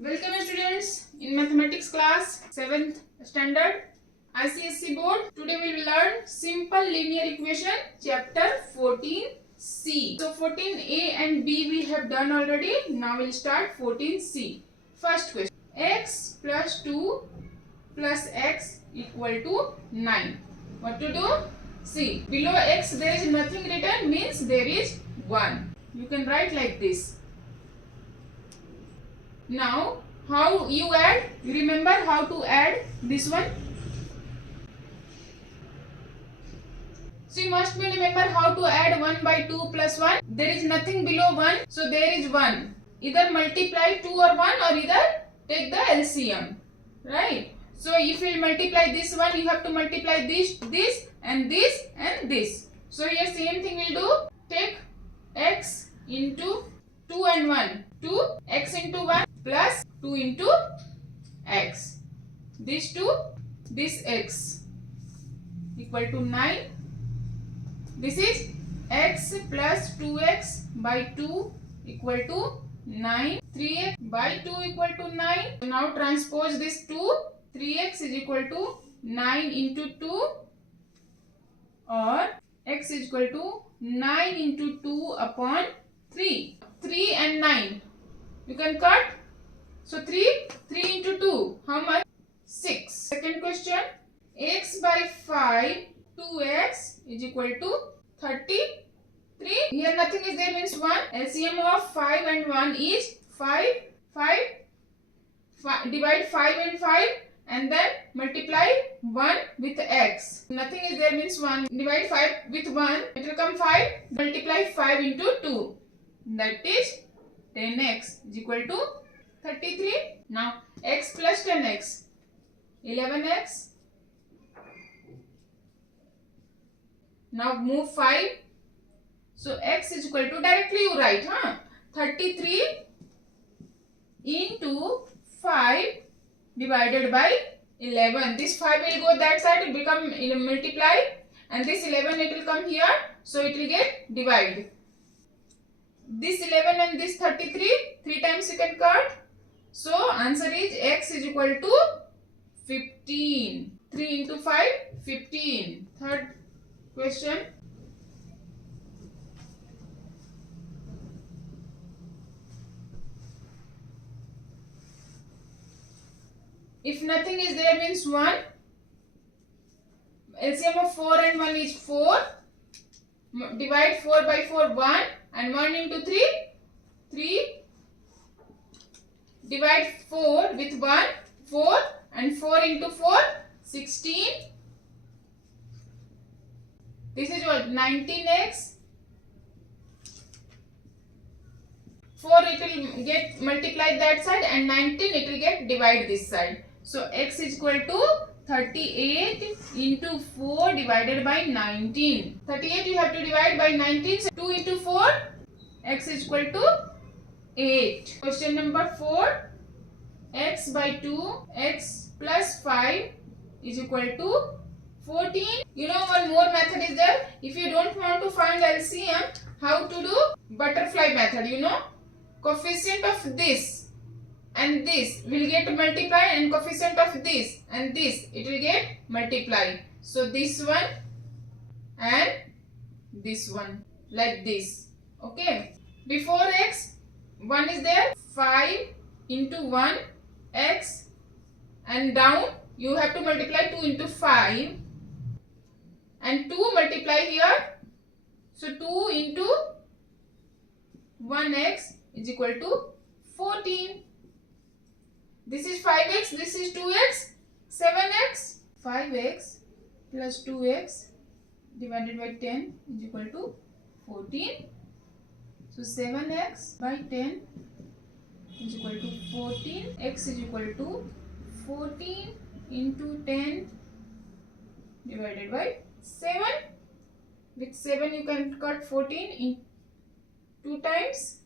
Welcome students in mathematics class 7th standard ICSC board. Today we will learn simple linear equation chapter 14C. So 14A and B we have done already. Now we'll start 14C. First question. X plus 2 plus x equal to 9. What to do? See, below x there is nothing written, means there is 1. You can write like this. Now, how you add? You remember how to add this one? So you must remember how to add 1 by 2 plus 1. There is nothing below 1, so there is 1. Either multiply 2 or 1 or either take the LCM. Right? So if you multiply this one, you have to multiply this and this and this. So here same thing we'll do. Take x into 2 and 1. 2 x into 1 plus 2 into x. This 2, this x equal to 9. This is x plus 2x by 2 equal to 9. 3x by 2 equal to 9. So now transpose this 2. 3x is equal to 9 into 2 or x is equal to 9 into 2 upon 3. 3 and 9. You can cut. So 3 into 2. How much? 6. Second question. X by 5, 2x is equal to 33. Here nothing is there, means 1. LCM of 5 and 1 is 5. 5. Divide 5 and 5 and then multiply 1 with x. Nothing is there, means 1. Divide 5 with 1. It will come 5. Multiply 5 into 2. That is 10x is equal to 33. Now x plus 10x, 11x. Now move 5. So x is equal to, directly you write, 33 into 5 divided by 11. This 5 will go that side, it will become multiply, and this 11 it will come here, so it will get divided. This 11 and this 33, 3 times you can cut. So answer is x is equal to 15. 3 into 5, 15. Third question. If nothing is there, means 1. LCM of 4 and 1 is 4. Divide 4 by 4, 1. And 1 into 3, 3. Divide 4 with 1, 4. And 4 into 4, 16. This is what? 19x. 4 it will get multiplied that side and 19 it will get divided this side. So x is equal to 38 into 4 divided by 19. 38 you have to divide by 19. So 2 into 4, x is equal to 8. Question number 4. X by 2, x plus 5 is equal to 14. You know one more method is there. If you don't want to find LCM, how to do? Butterfly method, you know. Coefficient of this and this will get multiplied, and coefficient of this and this it will get multiplied. So this one and this one, like this. Okay. Before x, 1 is there. 5 into 1 x, and down you have to multiply 2 into 5 and 2 multiply here. So 2 into 1x is equal to 14. This is 5x, this is 2x, 7x. 5x plus 2x divided by 10 is equal to 14. So 7x by 10 is equal to 14. X is equal to 14 into 10 divided by 7. With 7 you can cut 14 in 2 times.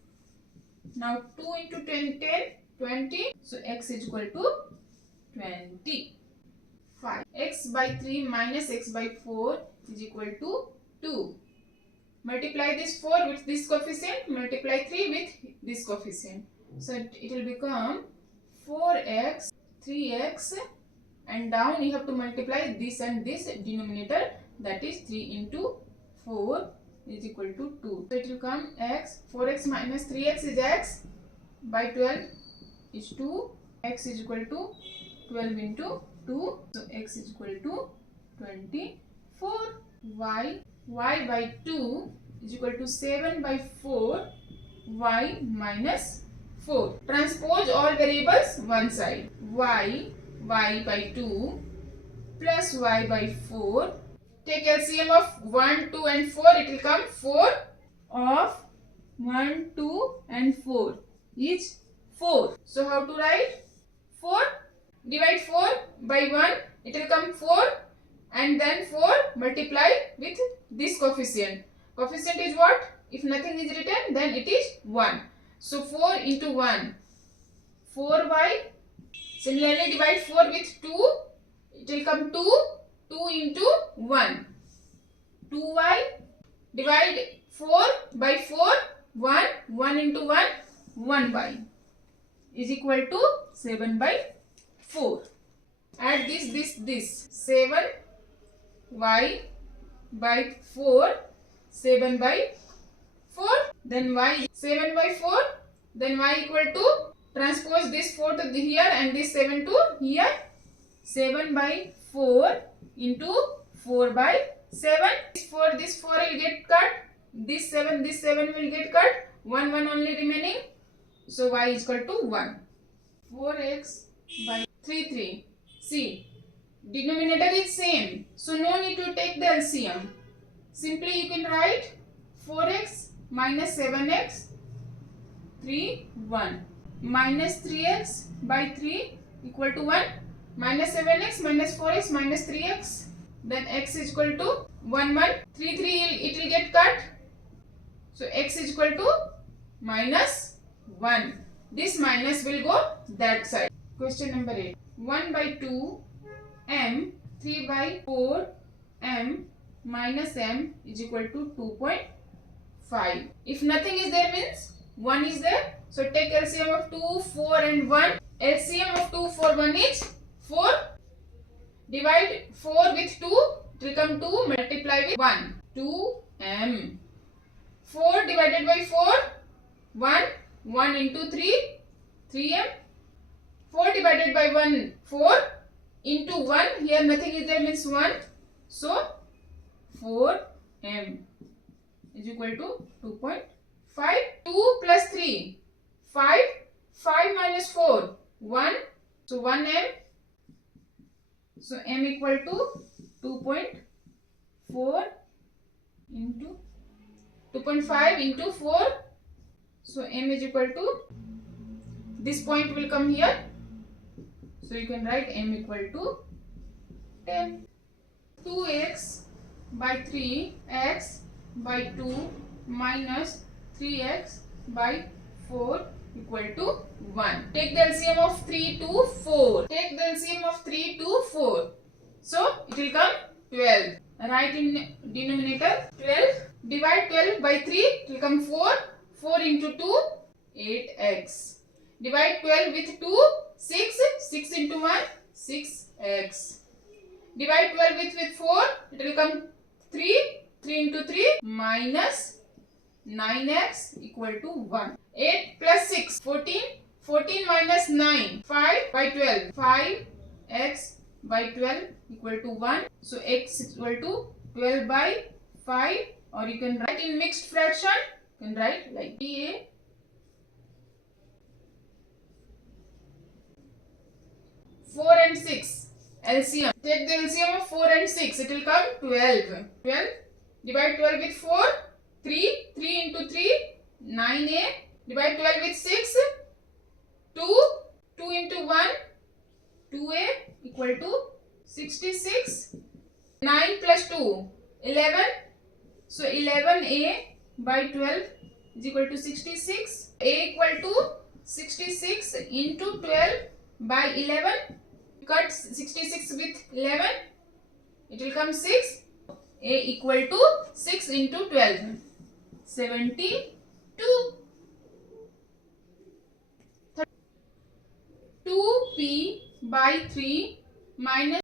Now 2 into 10, 20. So x is equal to 20. 5. X by 3 minus x by 4 is equal to 2. Multiply this 4 with this coefficient. Multiply 3 with this coefficient. So it will become 4x, 3x, and down you have to multiply this and this denominator, that is 3 into 4 is equal to 2. So it will come x, 4x minus 3x is x, by 12 is 2, x is equal to 12 into 2, so x is equal to 24. Y by 2 is equal to 7 by 4, y minus 4. Transpose all variables one side. Y by 2 plus y by 4. Take LCM of 1, 2 and 4. It will come 4 of 1, 2 and 4 is 4. So how to write? 4. Divide 4 by 1. It will come 4 and then 4 multiply with this coefficient. Coefficient is what? If nothing is written, then it is 1. So 4 into 1, 4y. Similarly, divide 4 with 2. It will come 2. 2 into 1, 2y. Divide 4 by 4, 1. 1 into 1, 1y is equal to 7 by 4. Add this. 7y by 4, 7 by 4. Then y 7 by 4. Then y equal to, transpose this 4 to here and this 7 to here. 7 by 4 into 4 by 7. This 4 will get cut. This 7 will get cut. 1 only remaining. So y is equal to 1. 4x by 3. See, denominator is same. So no need to take the LCM. Simply you can write 4x minus 7x, 3, 1. Minus 3x by 3 equal to 1. Minus 7x minus 4x minus 3x. Then x is equal to 1. 3 it will get cut. So x is equal to minus 1. This minus will go that side. Question number 8. 1 by 2 m, 3 by 4 m minus m is equal to 2.5. If nothing is there means 1 is there. So take LCM of 2, 4 and 1. LCM of 2, 4, 1 is 4. Divide 4 with 2. It will come 2. Multiply with 1. 2m. 4 divided by 4. 1. 1 into 3. 3m. 4 divided by 1. 4. Into 1. Here nothing is there means 1. So 4m is equal to 2.5. 2 plus 3. 5. 5 minus 4. 1. So 1m. So m equal to 2.4 into 2.5 into 4. So m is equal to, this point will come here. So you can write m equal to 10. 2x by 3, x by 2 minus 3x by 4 equal to 1. Take the LCM of 3 to 4. Take the LCM of 3 to 4. So it will come 12. Write in denominator 12. Divide 12 by 3. It will come 4. 4 into 2, 8x. Divide 12 with 2, 6. 6 into 1, 6x. Divide 12 with 4. It will come 3. 3 into 3 minus 9x equal to 1. 8 plus 6, 14. 14 minus 9, 5 by 12. 5x by 12 equal to 1. So x is equal to 12 by 5, or you can write in mixed fraction. You can write like a 4 and 6. LCM. Take the LCM of 4 and 6. It will come 12. 12. Divide 12 with 4. 3. 3 into 3. 9a. Divide 12 with 6. 2. 2 into 1. 2a equal to 66. 9 plus 2. 11. So 11a by 12 is equal to 66. A equal to 66 into 12 by 11. Cut 66 with 11. It will come 6. A equal to 6 into 12. 72. 2 2p by 3 minus